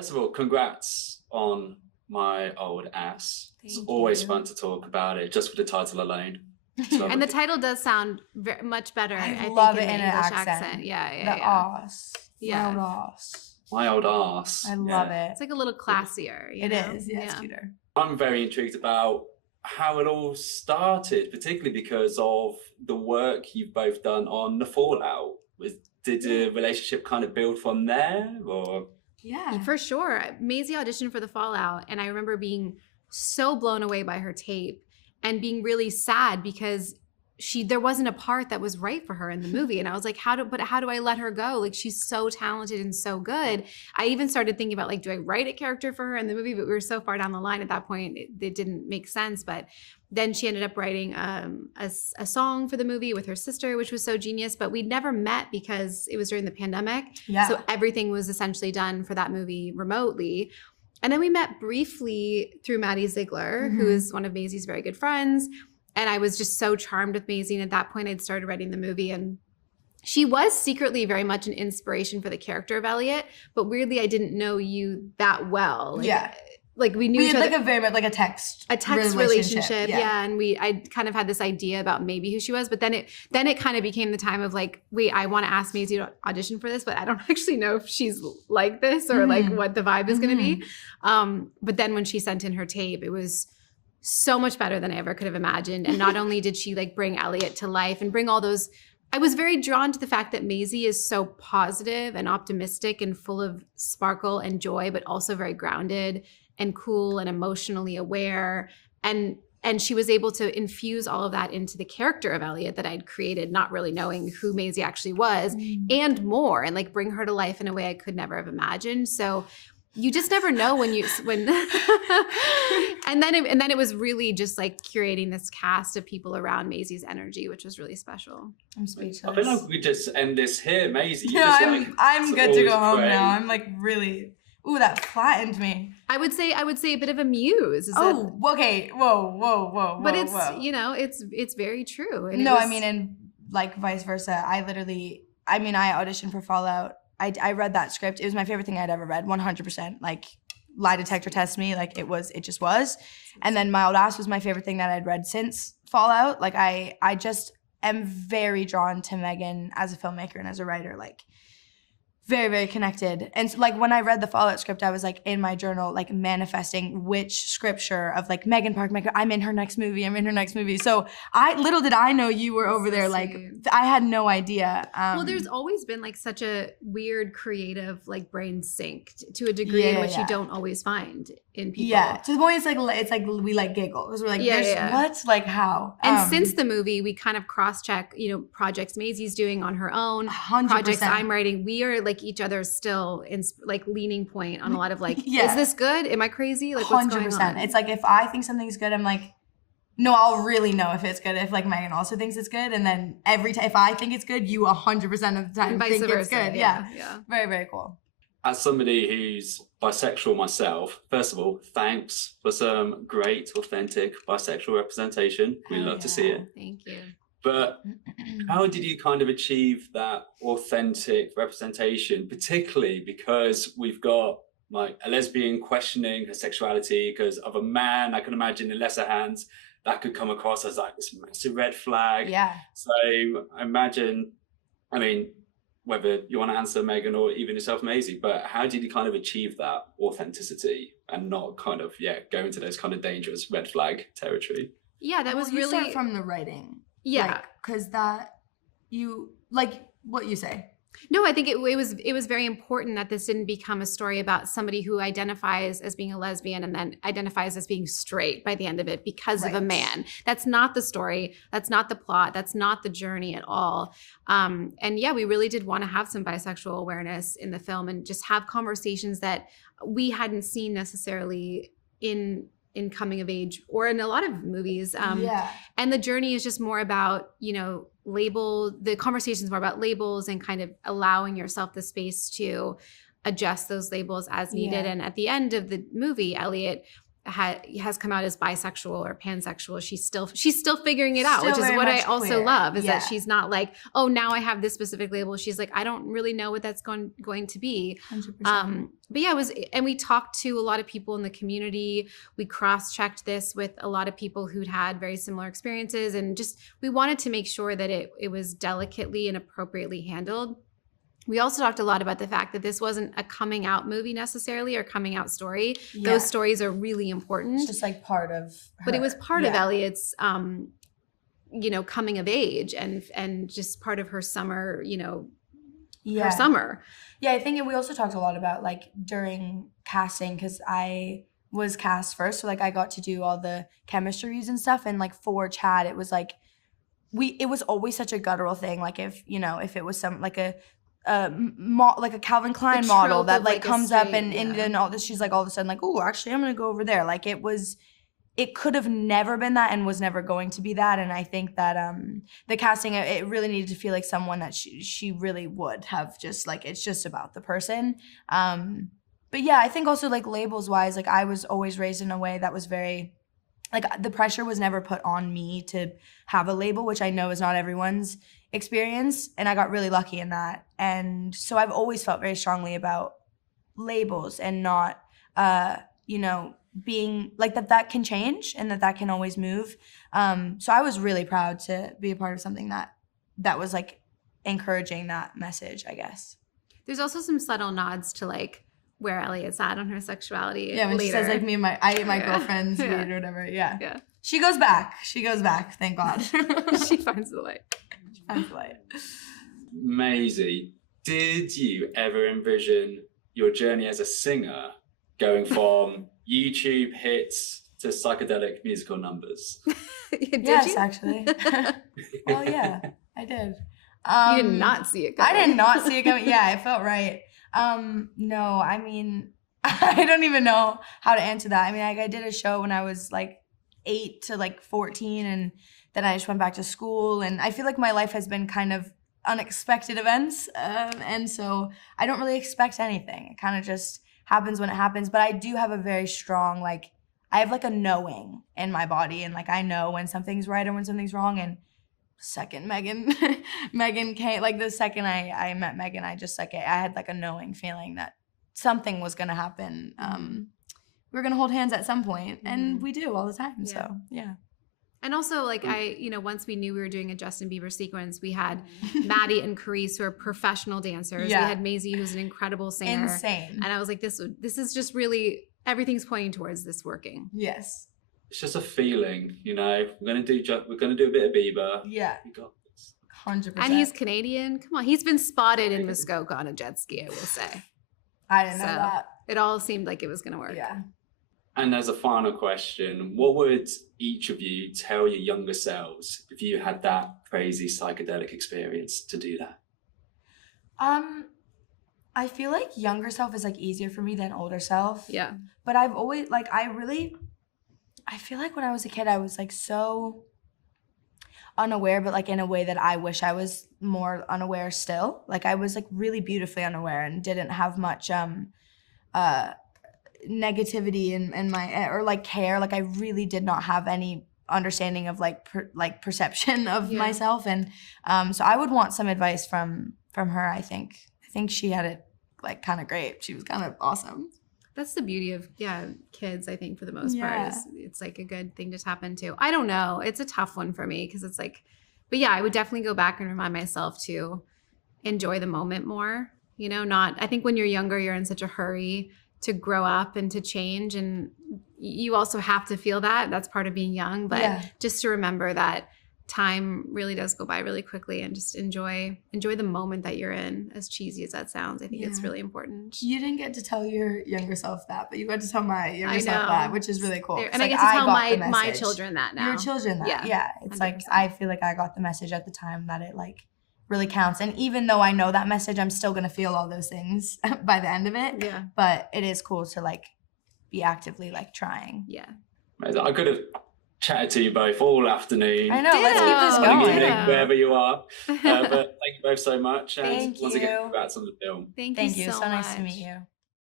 First of all, congrats on My Old Ass. It's Thank always you. fun to talk about it just for the title alone. And the title does sound much better. I think, love it the in an English accent. Yeah, The yeah. ass. Yeah. My old ass. My Old Ass. I love it. It's like a little classier. It is. Yeah, it's cuter. I'm very intrigued about how it all started, particularly because of the work you've both done on The Fallout. Did the relationship kind of build from there, or? Yeah. For sure. Maisy auditioned for The Fallout, and I remember being so blown away by her tape and being really sad because there wasn't a part that was right for her in the movie. And I was like, how do I let her go? Like, she's so talented and so good. I even started thinking about, like, do I write a character for her in the movie? But we were so far down the line at that point, it didn't make sense. But then she ended up writing a song for the movie with her sister, which was so genius. But we'd never met because it was during the pandemic. Yeah. So everything was essentially done for that movie remotely. And then we met briefly through Maddie Ziegler, who is one of Maisy's very good friends. And I was just so charmed with Maisy. And at that point, I'd started writing the movie. And she was secretly very much an inspiration for the character of Elliott. But weirdly, I didn't know you that well. Like we knew each other. Like a very much like a text relationship. Yeah. And I kind of had this idea about maybe who she was. But then it kind of became the time of like, wait, I want to ask Maisy to audition for this, but I don't actually know if she's like this or like what the vibe is going to be. But then when she sent in her tape, it was so much better than I ever could have imagined. And not only did she like bring Elliott to life and bring all those, I was very drawn to the fact that Maisy is so positive and optimistic and full of sparkle and joy, but also very grounded and cool and emotionally aware. And she was able to infuse all of that into the character of Elliott that I'd created, not really knowing who Maisy actually was and more, and like bring her to life in a way I could never have imagined. So you just never know when and then it was really just like curating this cast of people around Maisy's energy, which was really special. I'm speechless. I feel like we could just end this here, Maisy. Yeah, I'm good to go home now. I'm like really. Ooh, that flattened me. I would say a bit of a muse. Okay. Whoa. But it's it's very true. And I mean, and like vice versa. I auditioned for Fallout. I read that script. It was my favorite thing I'd ever read, 100%. Like, lie detector test me. Like, it just was. And then My Old Ass was my favorite thing that I'd read since Fallout. Like, I just am very drawn to Megan as a filmmaker and as a writer. Like, very, very connected. And so, like, when I read the Fallout script, I was like in my journal, like which scripture of like Megan Park, I'm in her next movie. So little did I know you were over there. Like, I had no idea. Well, there's always been like such a weird creative like brain sync to a degree in which you don't always find in people. Yeah, to the point it's like we like giggle because we're like, what? Like how? And since the movie, we kind of cross-check, projects Maisy's doing on her own, 100%. projects I'm writing. We are like each other's still in like leaning point on a lot of like, is this good? Am I crazy? Like, what's 100%. Going on? It's like if I think something's good, I'm like, no, I'll really know if it's good if like Megan also thinks it's good, and then every time if I think it's good, you 100% of the time think it's good. Yeah. Very, very cool. As somebody who's bisexual myself, first of all, thanks for some great, authentic bisexual representation. We love to see it. Thank you. But how did you kind of achieve that authentic representation, particularly because we've got like a lesbian questioning her sexuality because of a man? I can imagine in lesser hands that could come across as like this massive red flag. Yeah. So imagine, whether you want to answer Megan or even yourself, Maisy, but how did you kind of achieve that authenticity and not kind of, go into those kind of dangerous red flag territory? Yeah, that was really... start from the writing. Yeah. Because that, you, like what you say. No, I think it was very important that this didn't become a story about somebody who identifies as being a lesbian and then identifies as being straight by the end of it because of a man. That's not the story. That's not the plot. That's not the journey at all. And we really did want to have some bisexual awareness in the film and just have conversations that we hadn't seen necessarily in coming of age or in a lot of movies. And the journey is just more about, the conversation's more about labels and kind of allowing yourself the space to adjust those labels as needed. And at the end of the movie, Elliott has come out as bisexual or pansexual. She's still figuring it out, Still which is very what I much also queer. love, is Yeah. that she's not like, oh, now I have this specific label. She's like, I don't really know what that's going to be. 100%. But yeah, and we talked to a lot of people in the community. We cross-checked this with a lot of people who'd had very similar experiences, and just, we wanted to make sure that it was delicately and appropriately handled. We also talked a lot about the fact that this wasn't a coming out movie necessarily, or coming out story. Yeah. Those stories are really important. It's just like part of her. But it was part of Elliott's, coming of age, and just part of her summer, her summer. Yeah, I think we also talked a lot about like during casting, because I was cast first, so like I got to do all the chemistry reads and stuff, and like for Chad, it was like it was always such a guttural thing. Like if it was some like a Calvin Klein model that like comes up and then all this, she's like all of a sudden like, oh, actually I'm gonna go over there. Like it could have never been that, and was never going to be that. And I think that the casting, it really needed to feel like someone that she really would have, just like, it's just about the person. But yeah, I think also like labels wise, like I was always raised in a way that was very, like the pressure was never put on me to have a label, which I know is not everyone's experience, and I got really lucky in that. And so I've always felt very strongly about labels, and not being like that can change, and that can always move. So I was really proud to be a part of something that was like encouraging that message, I guess. There's also some subtle nods to like where Elliott's at on her sexuality. Yeah, when later. she says like I ate my girlfriend's weed or whatever. Yeah. She goes back, thank God. She finds the light. Maisie, did you ever envision your journey as a singer going from YouTube hits to psychedelic musical numbers? Yes, actually. Well, yeah, I did. You did not see it coming. I did not see it coming. Yeah, it felt right. No, I mean, I don't even know how to answer that. I mean, I did a show when I was like 8 to like 14, and then I just went back to school, and I feel like my life has been kind of unexpected events, and so I don't really expect anything. It kind of just happens when it happens. But I do have a very strong, like, I have like a knowing in my body, and like I know when something's right and when something's wrong. And second Megan came, like the second I met Megan, I just like, I had like a knowing feeling that something was gonna happen. We were gonna hold hands at some point, and we do all the time. Yeah. So yeah. And also, like, once we knew we were doing a Justin Bieber sequence, we had Maddie and Carice, who are professional dancers. Yeah. We had Maisy, who's an incredible singer. Insane. And I was like, this is just really, everything's pointing towards this working. Yes. It's just a feeling, we're gonna do a bit of Bieber. Yeah. We got this. 100%. And he's Canadian. Come on, he's been spotted in Muskoka on a jet ski, I will say. I didn't know that. It all seemed like it was gonna work. Yeah. And as a final question, what would each of you tell your younger selves if you had that crazy psychedelic experience to do that? I feel like younger self is like easier for me than older self. Yeah. But I've always like, I feel like when I was a kid, I was like so unaware, but like in a way that I wish I was more unaware still. Like I was like really beautifully unaware and didn't have much negativity in my, or like care. Like I really did not have any understanding of like perception of myself. And so I would want some advice from her. I think she had it like kind of great. She was kind of awesome. That's the beauty of kids, I think, for the most part, is it's like a good thing to tap into. I don't know, it's a tough one for me, because it's like, but yeah, I would definitely go back and remind myself to enjoy the moment more. I think when you're younger, you're in such a hurry to grow up and to change, and you also have to feel that's part of being young. But just to remember that time really does go by really quickly, and just enjoy the moment that you're in, as cheesy as that sounds. I think it's really important. You didn't get to tell your younger self that, but you got to tell my younger self that, which is really cool. And I get to tell my children that now. Your children that. Yeah. It's 100%. Like, I feel like I got the message at the time that it like really counts. And even though I know that message, I'm still going to feel all those things by the end of it. Yeah. But it is cool to like be actively like trying. Yeah. I could have chatted to you both all afternoon. I know. Let's keep this going. Wherever you are. But thank you both so much. And Thank once you. again, congrats on the film. Thank you so much. Nice to meet you.